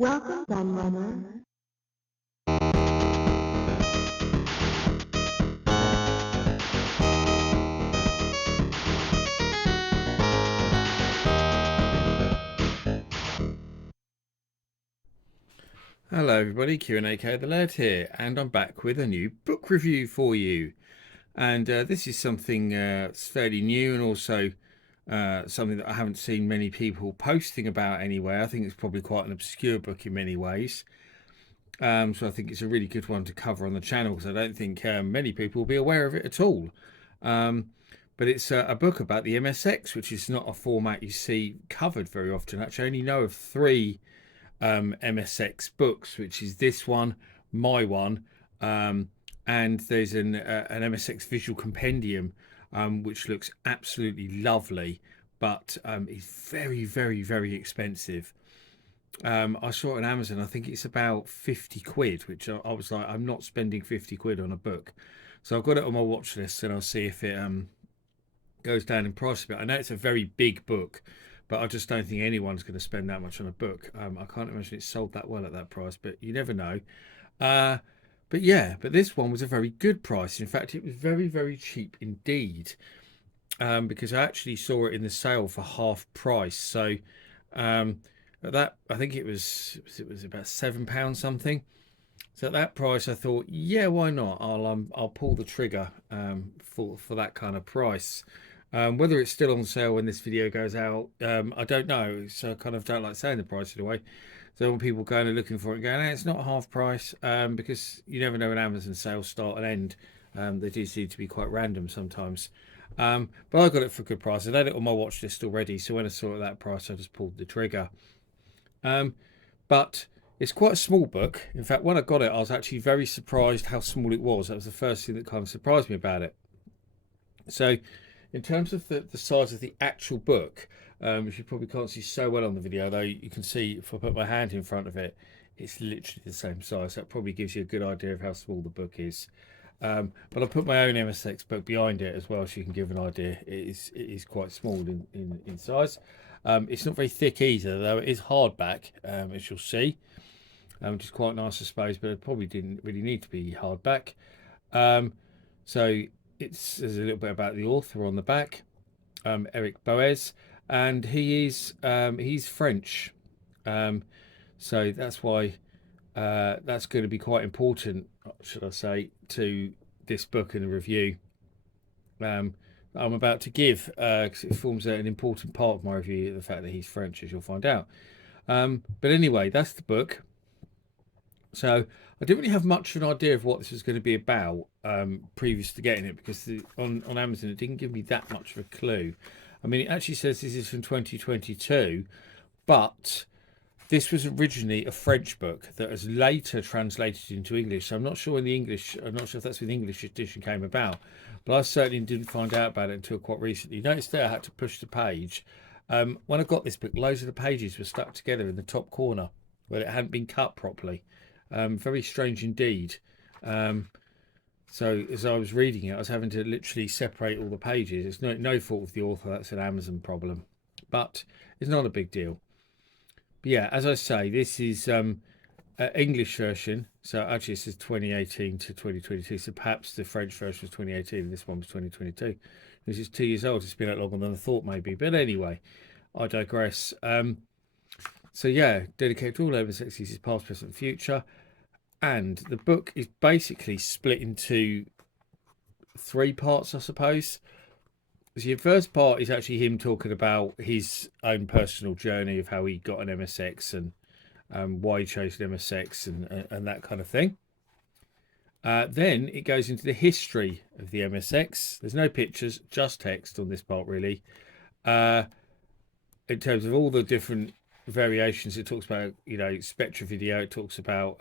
Welcome, Gunrunner. Hello everybody, Q&AK the Lad here, and I'm back with a new book review for you. And this is something that's fairly new, and also something that I haven't seen many people posting about anywhere. I think it's probably quite an obscure book in many ways. So I think it's a really good one to cover on the channel, because I don't think many people will be aware of it at all. But it's a book about the MSX, which is not a format you see covered very often. Actually, I only know of three MSX books, which is this one, my one, and there's an MSX visual compendium, which looks absolutely lovely, but is very, very, very expensive. I saw it on Amazon. I think it's about 50 quid, which I was like, I'm not spending 50 quid on a book. So I've got it on my watch list, and I'll see if it goes down in price a bit. I know it's a very big book, but I just don't think anyone's going to spend that much on a book. I can't imagine it's sold that well at that price, but you never know. Uh, but yeah, but this one was a very good price. In fact, it was very, very cheap indeed, because I actually saw it in the sale for half price. So at that, I think it was about £7 something. So at that price, I thought, yeah, why not? I'll pull the trigger for that kind of price. Whether it's still on sale when this video goes out, I don't know. So I kind of don't like saying the price in a way. So when people going and looking for it, going, it's not half price, because you never know when Amazon sales start and end. They do seem to be quite random sometimes. But I got it for a good price. I had it on my watch list already, so when I saw it at that price, I just pulled the trigger. But it's quite a small book. In fact, when I got it, I was actually very surprised how small it was. That was the first thing that kind of surprised me about it. So, in terms of the size of the actual book, which you probably can't see so well on the video, though you can see if I put my hand in front of it, it's literally the same size. That probably gives you a good idea of how small the book is. But I put my own MSX book behind it as well, so you can give an idea. It is quite small in size. It's not very thick either, though it is hardback, as you'll see, which is quite nice, I suppose, but it probably didn't really need to be hardback. So there's a little bit about the author on the back, Eric Boez, and he's French, so that's why that's going to be quite important, should I say, to this book and the review I'm about to give, because it forms an important part of my review, the fact that he's French, as you'll find out. But anyway, that's the book. So I didn't really have much of an idea of what this was going to be about previous to getting it, because on Amazon it didn't give me that much of a clue. I mean, it actually says this is from 2022, but this was originally a French book that was later translated into English. So I'm not sure if that's when the English edition came about, but I certainly didn't find out about it until quite recently. Notice there I had to push the page. When I got this book, loads of the pages were stuck together in the top corner where it hadn't been cut properly. Very strange indeed. So as I was reading it, I was having to literally separate all the pages. It's no fault of the author, that's an Amazon problem, but it's not a big deal. But yeah, as I say, this is an English version. So actually this is 2018 to 2022. So perhaps the French version was 2018 and this one was 2022. This is 2 years old. It's been out longer than I thought maybe. But anyway, I digress. So yeah, dedicated to all MSXs, past, present, future. And the book is basically split into three parts, I suppose. So your first part is actually him talking about his own personal journey of how he got an MSX and why he chose an MSX and that kind of thing. Then it goes into the history of the MSX. There's no pictures, just text on this part, really. In terms of all the different variations, it talks about, Spectra video. It talks about,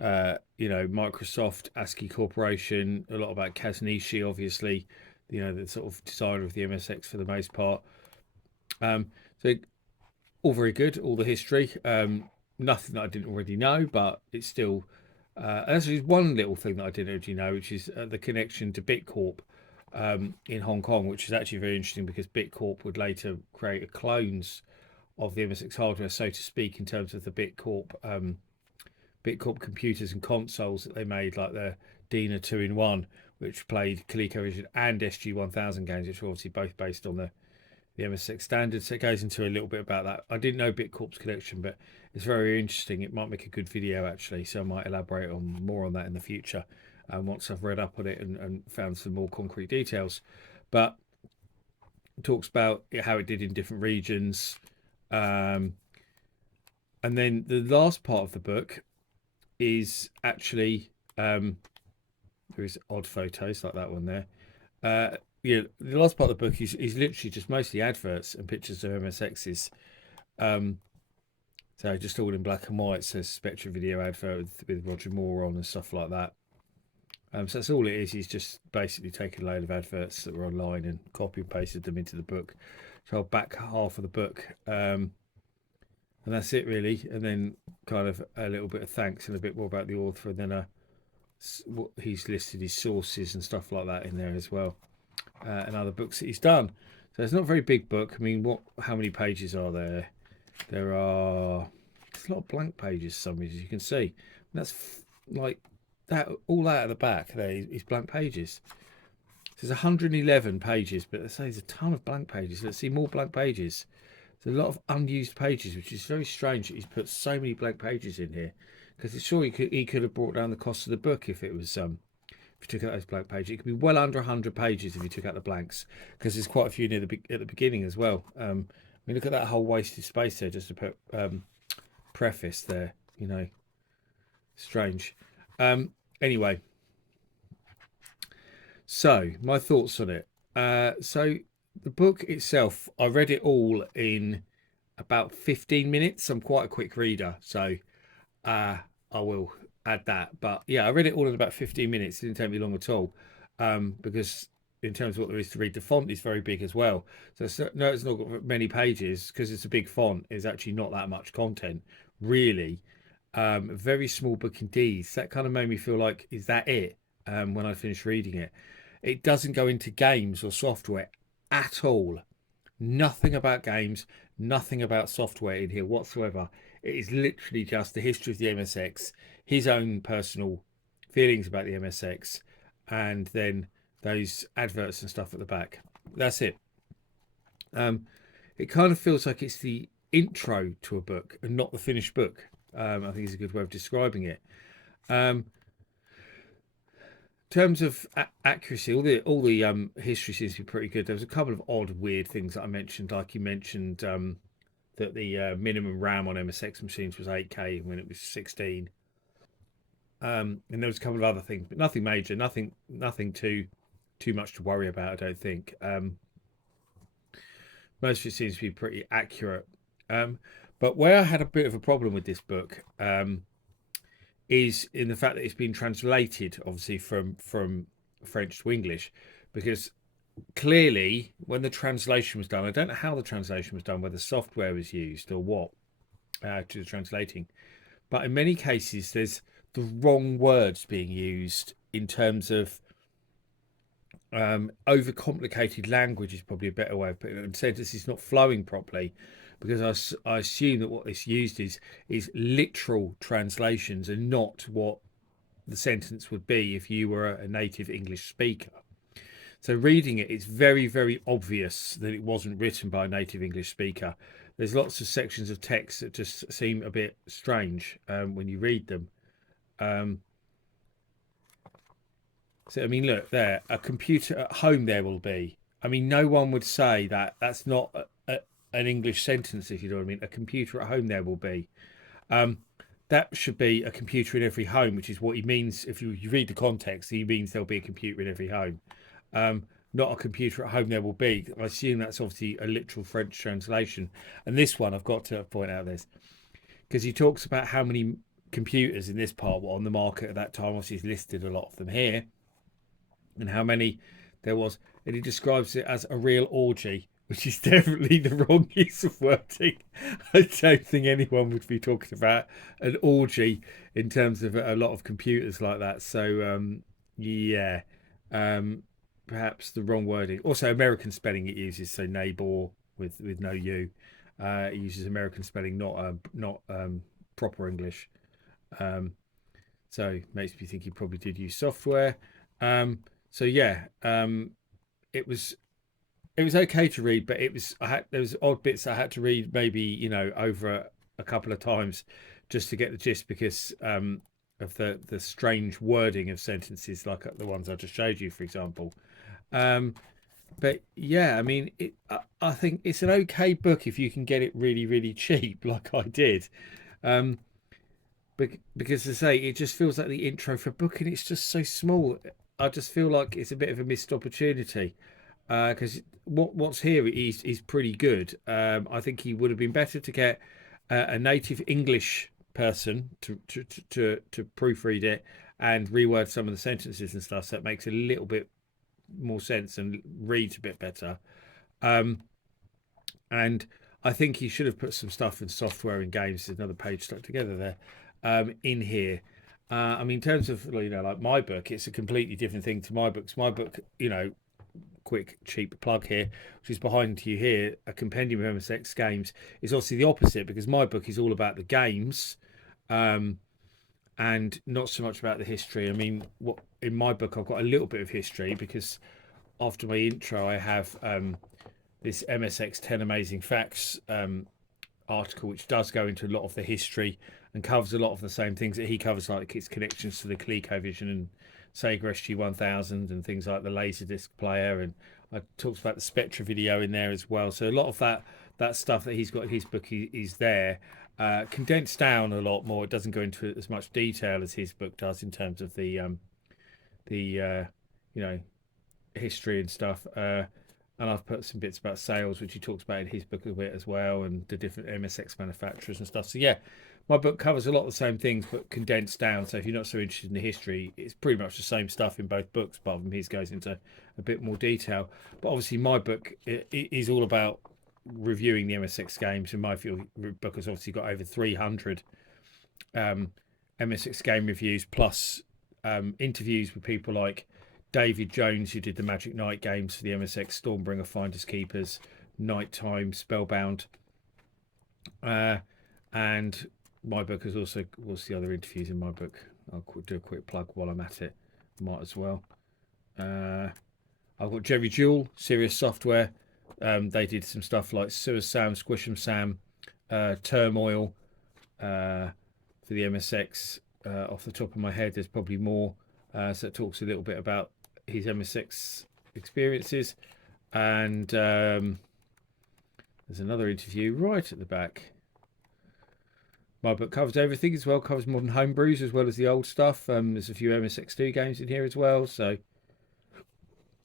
Microsoft, ASCII Corporation, a lot about Kaznichi, obviously, the sort of designer of the MSX for the most part. So all very good, all the history. Nothing that I didn't already know, but it's still. There's one little thing that I didn't already know, which is the connection to Bitcorp in Hong Kong, which is actually very interesting because Bitcorp would later create a clones of the MSX hardware, so to speak, in terms of the Bitcorp computers and consoles that they made, like the Dina 2-in-1, which played ColecoVision and SG-1000 games, which were obviously both based on the MSX standard. So it goes into a little bit about that. I didn't know Bitcorp's collection, but it's very interesting. It might make a good video actually, so I might elaborate on more on that in the future once I've read up on it and found some more concrete details. But it talks about how it did in different regions. And then the last part of the book is actually there is odd photos like that one there. Yeah, the last part of the book is literally just mostly adverts and pictures of MSXs. So just all in black and white. So Spectra video advert with Roger Moore on and stuff like that. So that's all it is. He's just basically taken a load of adverts that were online and copy and pasted them into the book. So I'll back half of the book. And that's it really. And then kind of a little bit of thanks and a bit more about the author. And then he's listed his sources and stuff like that in there as well. And other books that he's done. So it's not a very big book. I mean, how many pages are there? There's a lot of blank pages for some reason, you can see. And that's like that, all out of the back there is blank pages. There's 111 pages, but there's a ton of blank pages. Let's see more blank pages. There's a lot of unused pages, which is very strange that he's put so many blank pages in here. Because it's sure he could have brought down the cost of the book if it was if you took out those blank pages. It could be well under 100 pages if you took out the blanks, because there's quite a few at the beginning as well. I mean, look at that whole wasted space there just to put preface there. You know, strange. Anyway, so my thoughts on it. So the book itself, I read it all in about 15 minutes. I'm quite a quick reader, so I will add that. But yeah, I read it all in about 15 minutes. It didn't take me long at all, because in terms of what there is to read, the font is very big as well. So it's not got many pages because it's a big font. It's actually not that much content, really. Very small book indeed. So that kind of made me feel like, is that it? When I finished reading it, it doesn't go into games or software at all. Nothing about games, nothing about software in here whatsoever. It is literally just the history of the MSX, his own personal feelings about the MSX, and then those adverts and stuff at the back. That's it. It kind of feels like it's the intro to a book and not the finished book. I think is a good way of describing it. In terms of accuracy, all the history seems to be pretty good. There was a couple of odd, weird things that I mentioned, like you mentioned that the minimum RAM on MSX machines was 8K when it was 16. And there was a couple of other things, but nothing major, nothing too much to worry about, I don't think. Most of it seems to be pretty accurate. But where I had a bit of a problem with this book is in the fact that it's been translated, obviously, from French to English, because clearly when the translation was done, I don't know how the translation was done, whether software was used or what to the translating, but in many cases there's the wrong words being used in terms of overcomplicated language is probably a better way of putting it. And sentence is not flowing properly, because I assume that what it's used is literal translations and not what the sentence would be if you were a native English speaker. So reading it, it's very, very obvious that it wasn't written by a native English speaker. There's lots of sections of text that just seem a bit strange when you read them. So, I mean, look there, a computer at home there will be. I mean, no one would say that that's not an English sentence, if you know what I mean. A computer at home there will be. That should be a computer in every home, which is what he means. If you read the context, he means there'll be a computer in every home. Not a computer at home there will be. I assume that's obviously a literal French translation. And this one, I've got to point out this, because he talks about how many computers in this part were on the market at that time. Obviously, he's listed a lot of them here, and how many there was. And he describes it as a real orgy, which is definitely the wrong use of wording. I don't think anyone would be talking about an orgy in terms of a lot of computers like that. So, yeah, perhaps the wrong wording. Also, American spelling it uses, so neighbor with no U. He uses American spelling, not proper English. Um, so makes me think he probably did use software. So yeah, it was it was okay to read, but there was odd bits I had to read maybe over a couple of times just to get the gist because of the strange wording of sentences like the ones I just showed you, for example. Um, but yeah, I mean, I think it's an okay book if you can get it really, really cheap, like I did. Um, because as I say, it just feels like the intro for a book, and it's just so small. I just feel like it's a bit of a missed opportunity because what's here is pretty good. I think he would have been better to get a native English person to proofread it and reword some of the sentences and stuff, so it makes a little bit more sense and reads a bit better. Um, and I think he should have put some stuff in software and games. There's another page stuck together there in here. I mean, in terms of like my book, it's a completely different thing to my books. My book, quick cheap plug here, which is behind you here, a compendium of MSX games, is obviously the opposite because my book is all about the games, um, and not so much about the history. I mean, what in my book I've got a little bit of history because after my intro I have this MSX 10 Amazing Facts article, which does go into a lot of the history and covers a lot of the same things that he covers, like its connections to the ColecoVision and Sega SG-1000 and things like the Laserdisc player. And I talked about the Spectra video in there as well. So a lot of that stuff that he's got in his book is there. Condensed down a lot more. It doesn't go into as much detail as his book does in terms of the you know history and stuff. And I've put some bits about sales, which he talks about in his book a bit as well, and the different MSX manufacturers and stuff. So yeah, my book covers a lot of the same things, but condensed down. So if you're not so interested in the history, it's pretty much the same stuff in both books, apart from his goes into a bit more detail. But obviously, my book is all about reviewing the MSX games, and my book has obviously got over 300 MSX game reviews plus interviews with people like David Jones, who did the Magic Night games for the MSX, Stormbringer, Finders Keepers, Nighttime, Spellbound, and my book has also what's the other interviews in my book. I'll do a quick plug while I'm at it. Might as well. I've got Jerry Jewell, Serious Software. They did some stuff like Sewer Sam, Squish'em Sam, Turmoil for the MSX. Off the top of my head, there's probably more. So it talks a little bit about his MSX experiences, and there's another interview right at the back. My book covers everything as well, covers modern homebrews as well as the old stuff. There's a few MSX2 games in here as well, so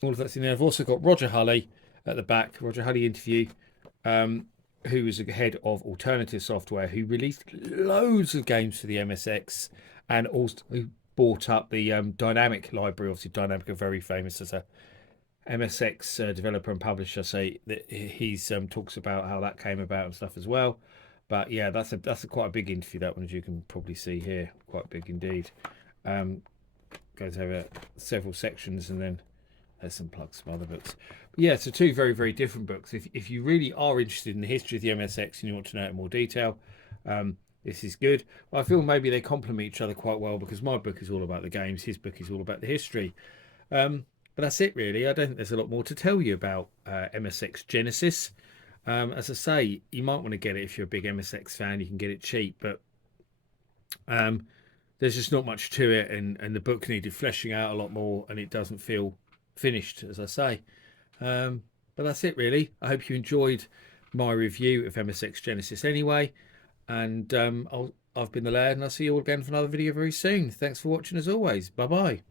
all of that's in there. I've also got Roger Hulley at the back, Roger Hulley interview, who was the head of Alternative Software, who released loads of games for the MSX and also bought up the Dynamic library. Obviously, Dynamic are very famous as a MSX developer and publisher. So that he's talks about how that came about and stuff as well. But yeah, that's a quite a big interview, that one, as you can probably see here, quite big indeed. Goes over several sections, and then there's some plugs from other books. But yeah, so two very, very different books. If you really are interested in the history of the MSX and you want to know it in more detail, this is good. I feel maybe they complement each other quite well because my book is all about the games, his book is all about the history. But that's it, really. I don't think there's a lot more to tell you about MSX Genesis. As I say, you might want to get it if you're a big MSX fan. You can get it cheap, but there's just not much to it, and the book needed fleshing out a lot more, and it doesn't feel finished, as I say. But that's it, really. I hope you enjoyed my review of MSX Genesis anyway, and I've been the Laird, and I'll see you all again for another video very soon. Thanks for watching, as always. Bye bye.